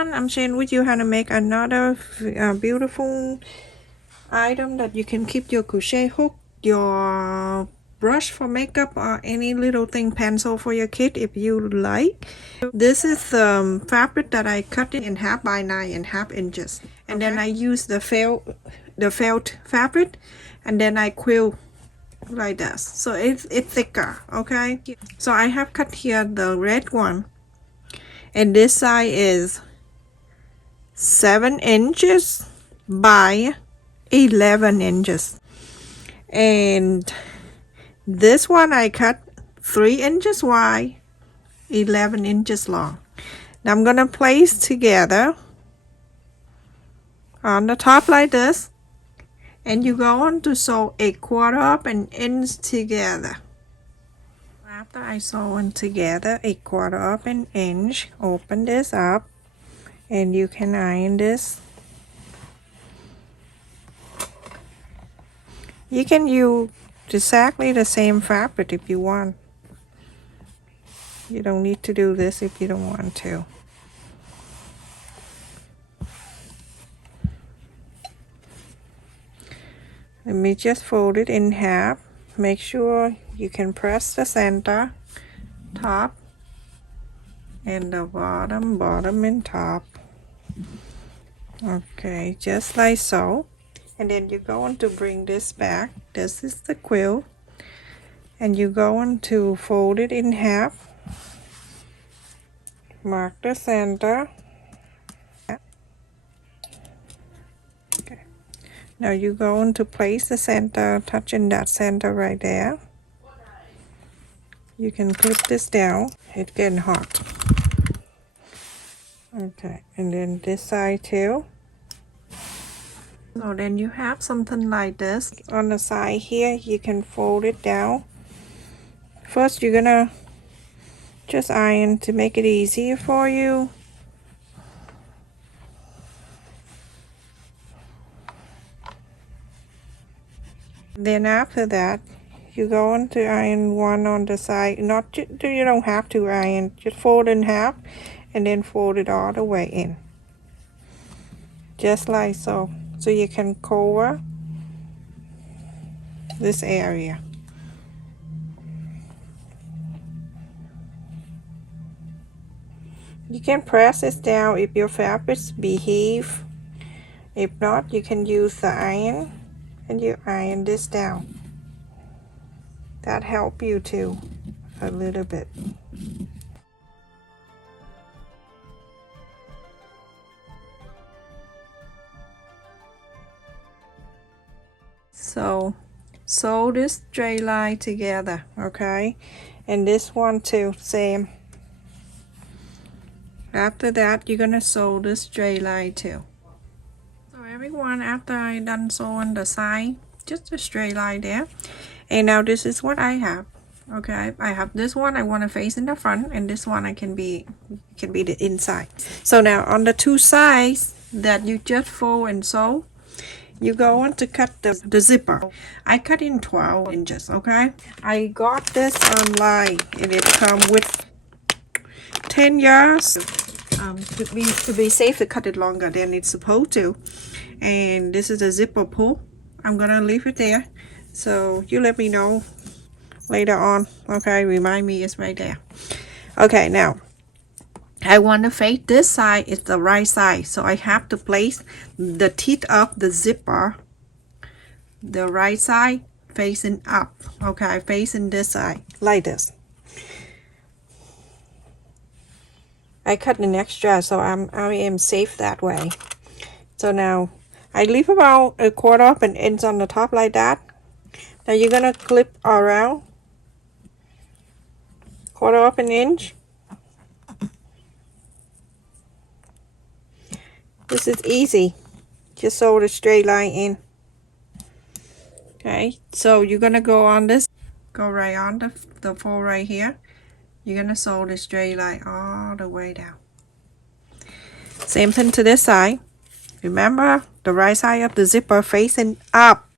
everyone, I'm sharing with you how to make another beautiful item that you can keep your crochet hook, your brush for makeup, or any little thing, pencil for your kid if you like. This is the fabric that I cut it in half by 9.5 inches, and then I use the felt fabric, and then I quilt like this, so it's thicker. Okay, so I have cut here the red one, and this side is 7 inches by 11 inches, and this one I cut 3 inches wide, 11 inches long. Now I'm gonna place together on the top like this, and you go on to sew 1/4 of an inch together. After I sew in together 1/4 of an inch, open this up and you can iron this. You can use exactly the same fabric if you want. You don't need to do this if you don't want to. Let me just fold it in half. Make sure you can press the center, top, and the bottom, bottom and top. Okay, just like so. And then you're going to bring this back. This is the quilt. And you're going to fold it in half. Mark the center. Okay. Now you're going to place the center, touching that center right there. You can clip this down. It's getting hot. Okay, and then this side too. So then you have something like this. On the side here, you can fold it down. First, you're gonna just iron to make it easier for you. Then after that, you're going to iron one on the side. You don't have to iron, just fold in half and then fold it all the way in. Just like so. So you can cover this area. You can press this down if your fabrics behave. If not, you can use the iron and you iron this down. That help you too a little bit. So sew this straight line together, okay, and this one too, same. After that, you're gonna sew this straight line too. So everyone, after I done sewing the side, just a straight line there. And now this is what I have. Okay, I have this one I want to face in the front, and this one I can be the inside. So now on the two sides that you just fold and sew, you go on to cut the zipper. I cut in 12 inches. Okay, I got this online and it come with 10 yards. To be safe, to cut it longer than it's supposed to. And this is a zipper pull. I'm gonna leave it there, so you let me know later on. Okay, remind me, it's right there. Okay, now I want to face this side is the right side, so I have to place the teeth of the zipper the right side facing up. Okay, facing this side like this. I cut an extra, so I am safe that way. So now I leave about 1/4 of an inch on the top like that. Now you're gonna clip around 1/4 of an inch. This is easy. Just sew the straight line in. Okay, so you're gonna go on this, go right on the fold right here. You're gonna sew the straight line all the way down. Same thing to this side. Remember, the right side of the zipper facing up.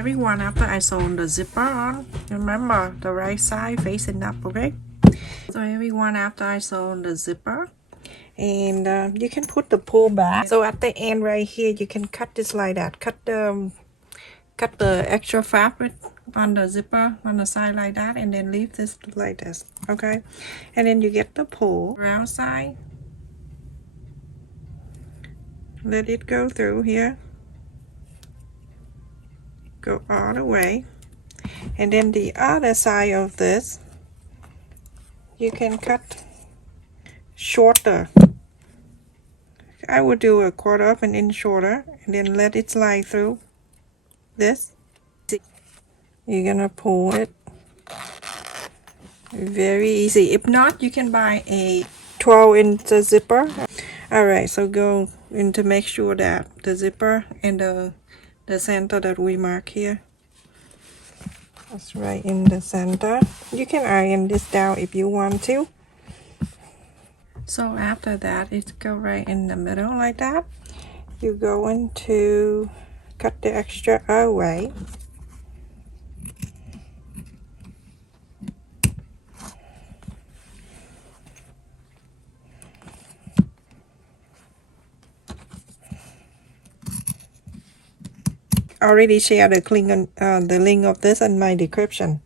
Everyone, after I sew the zipper on, remember the right side facing up, okay? So everyone, after I sew the zipper, and you can put the pull back. So at the end right here, you can cut this like that. Cut the extra fabric on the zipper on the side like that, and then leave this like this, okay? And then you get the pull around side. Let it go through here. Go all the way. And then the other side of this, you can cut shorter. I would do a 1/4 of an inch shorter and then let it slide through this. You're gonna pull it very easy. If not, you can buy a 12-inch zipper. Alright, so go in to make sure that the zipper and the center that we mark here, that's right in the center. You can iron this down if you want to. So after that, it go right in the middle like that. You're going to cut the extra away. I already shared the link of this in my description.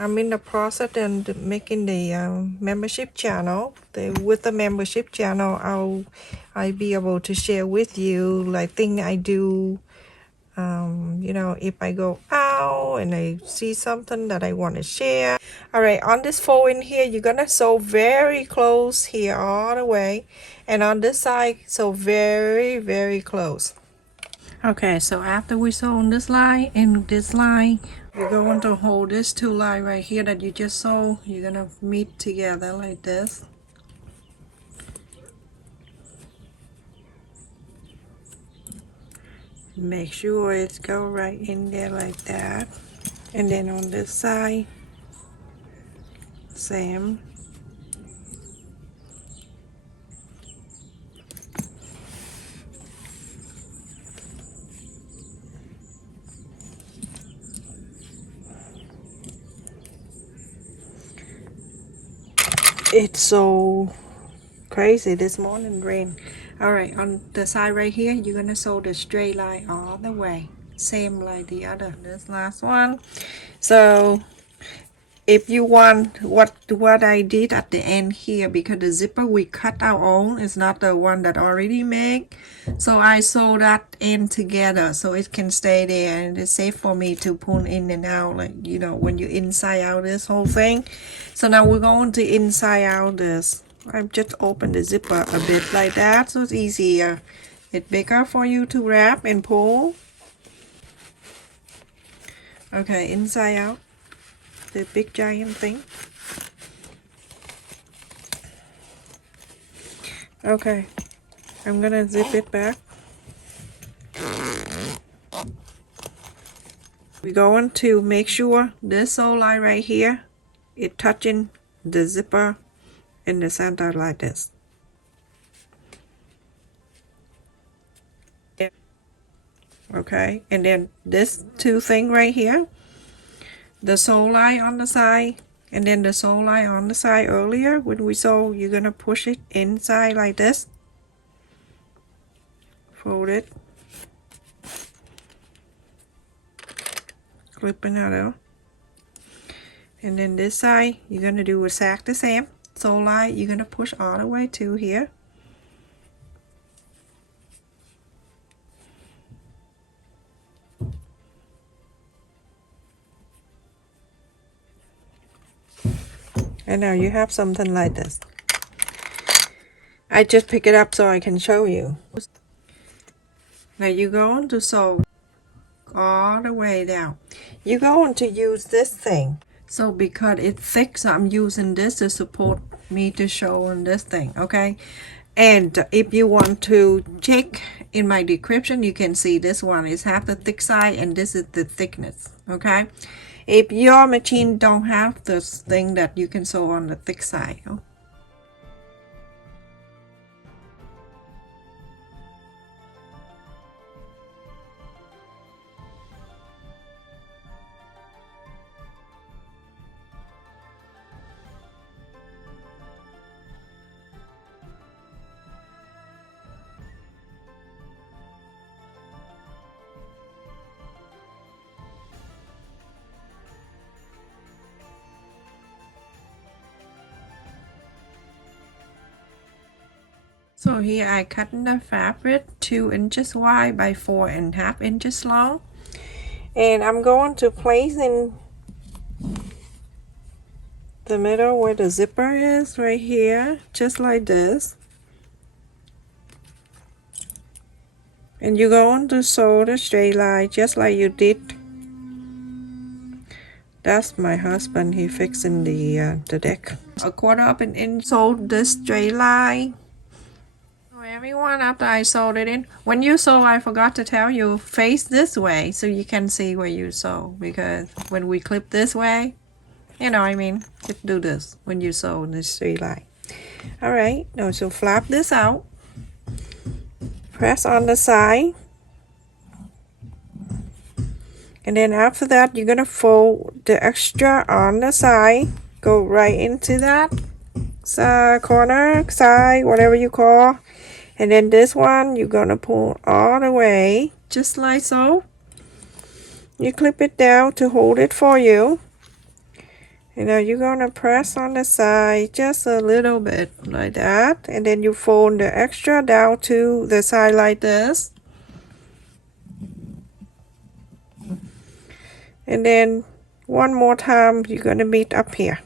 I'm in the process and making the membership channel. With the membership channel, I'll be able to share with you like things I do. You know, if I go out and I see something that I want to share. All right, on this fold in here, you're gonna sew very close here all the way, and on this side, sew very, very close. Okay, so after we sew on this line and this line, you're going to hold this two line right here that you just sew. You're gonna meet together like this. Make sure it go right in there like that. And then on this side, same. It's so crazy this morning rain. All right, on the side right here, you're gonna sew the straight line all the way, same like the other. This last one. So if you want what I did at the end here, because the zipper we cut our own is not the one that already made, so I sew that end together so it can stay there, and it's safe for me to pull in and out, like, you know, when you inside out this whole thing. So now we're going to inside out this. I've just opened the zipper a bit like that, so it's easier. It's bigger for you to wrap and pull. Okay, inside out the big giant thing. Okay, I'm gonna zip it back. We're going to make sure this sew line right here is touching the zipper in the center like this. Okay, and then this two thing right here, the sew line on the side, and then the sew line on the side earlier when we sew, you're gonna push it inside like this. Fold it, clip another, and then this side you're gonna do exactly the same. Sew line you're gonna push all the way to here. And now you have something like this. I just pick it up so I can show you. Now you're going to sew all the way down. You're going to use this thing. So because it's thick, so I'm using this to support me to show on this thing, okay? And if you want to check in my description, you can see this one is half the thick side and this is the thickness. Okay, if your machine don't have this thing that you can sew on the thick side. So here I cut the fabric 2 inches wide by 4.5 inches long, and I'm going to place in the middle where the zipper is, right here, just like this. And you're going to sew the straight line just like you did. That's my husband, he fixing the deck. A 1/4 of an inch, sew this straight line. So everyone, after I sewed it in, when you sew, I forgot to tell you, face this way so you can see where you sew, because when we clip this way, you know what I mean, just do this when you sew in this straight line. Alright, now so flap this out, press on the side, and then after that you're gonna fold the extra on the side, go right into that corner, side, whatever you call, and then this one you're gonna pull all the way just like so. You clip it down to hold it for you, and now you're gonna press on the side just a little bit like that, and then you fold the extra down to the side like this. And then one more time you're gonna meet up here.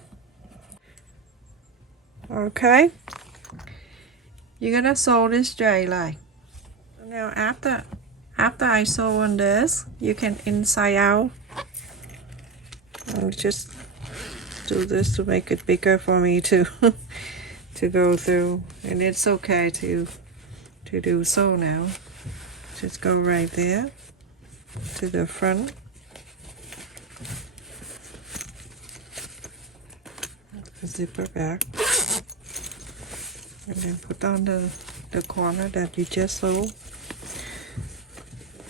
Okay, you're gonna sew this straight line. Now after I sew on this, you can inside out. I'll just do this to make it bigger for me to to go through, and it's okay to do so now. Just go right there to the front. Zipper back, and then put on the corner that you just sewed.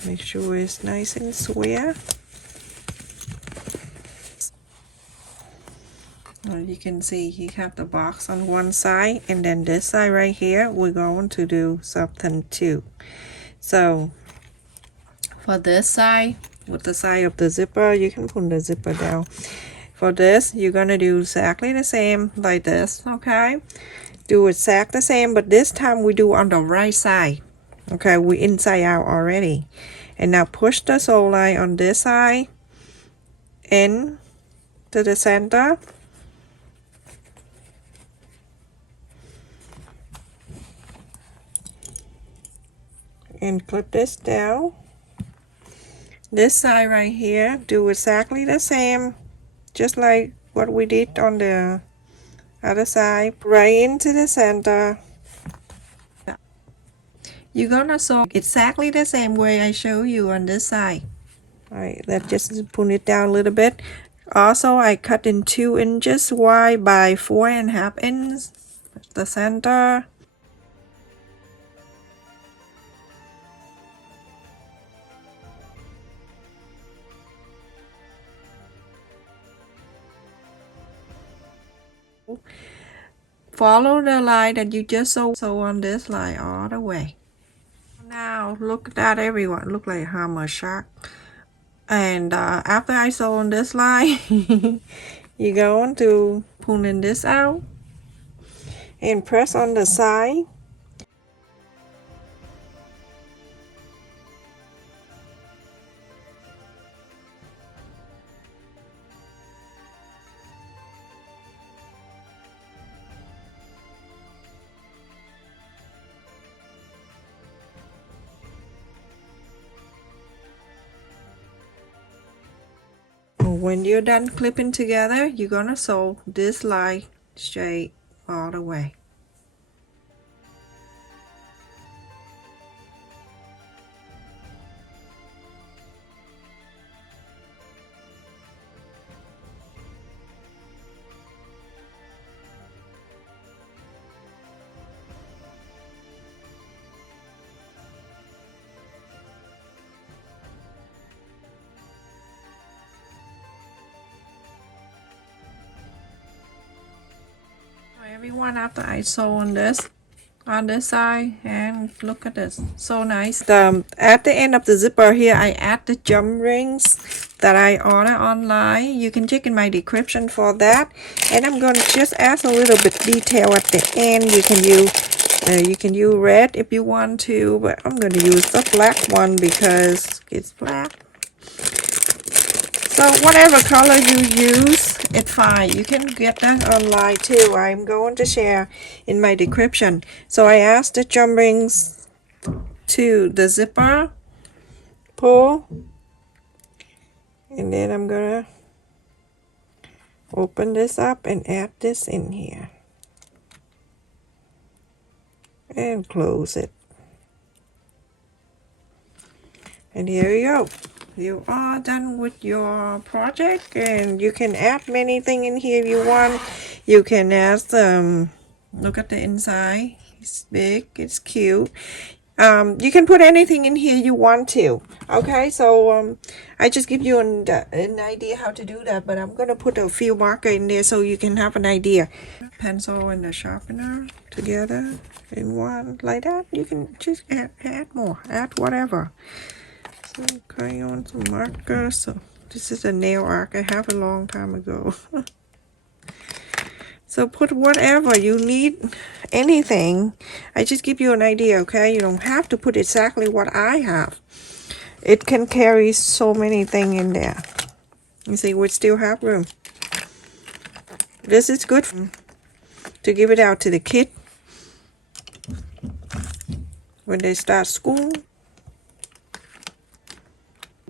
Make sure it's nice and square. Now you can see you have the box on one side, and then this side right here we're going to do something too. So for this side, with the side of the zipper, you can pull the zipper down. For this, you're gonna do exactly the same like this. Okay, do exactly the same, but this time we do on the right side. Okay, we inside out already, and now push the sew line on this side in to the center, and clip this down. This side right here, do exactly the same, just like what we did on the other side, right into the center. You're gonna sew exactly the same way I show you on this side. Alright, let's just pull it down a little bit. Also, I cut in 2 inches wide by 4.5 inches, the center. Follow the line that you just sew on this line all the way. Now look at that, everyone, look like hammer shark. And after I sew on this line, you're going to pull in this out and press on the side. When you're done clipping together, you're gonna sew this line straight all the way. Everyone, after I sew on this side, and look at this, so nice. At the end of the zipper here, I add the jump rings that I order online. You can check in my description for that. And I'm going to just add a little bit detail at the end. You can use red if you want to, but I'm going to use the black one because it's black. So whatever color you use, it's fine. You can get that online too. I'm going to share in my description. So I asked the jump rings to the zipper pull, and then I'm gonna open this up and add this in here and close it. And here you go. You are done with your project, and you can add many things in here if you want. You can add look at the inside. It's big, it's cute. You can put anything in here you want to. Okay, so I just give you an idea how to do that, but I'm gonna put a few marker in there so you can have an idea. Pencil and the sharpener together in one like that. You can just add more, add whatever. Some crayon, some markers. So this is a nail art I have a long time ago. So put whatever you need, anything. I just give you an idea, okay? You don't have to put exactly what I have. It can carry so many things in there. You see, we still have room. This is good to give it out to the kid when they start school.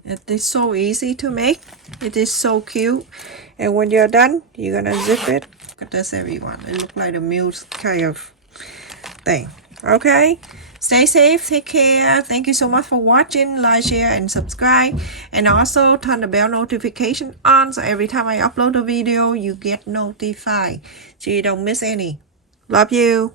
It is so easy to make. It is so cute. And when you're done, you're gonna zip it. Look at this, everyone. It looks like a mule kind of thing. Okay? Stay safe. Take care. Thank you so much for watching. Like, share, and subscribe. And also turn the bell notification on so every time I upload a video, you get notified so you don't miss any. Love you.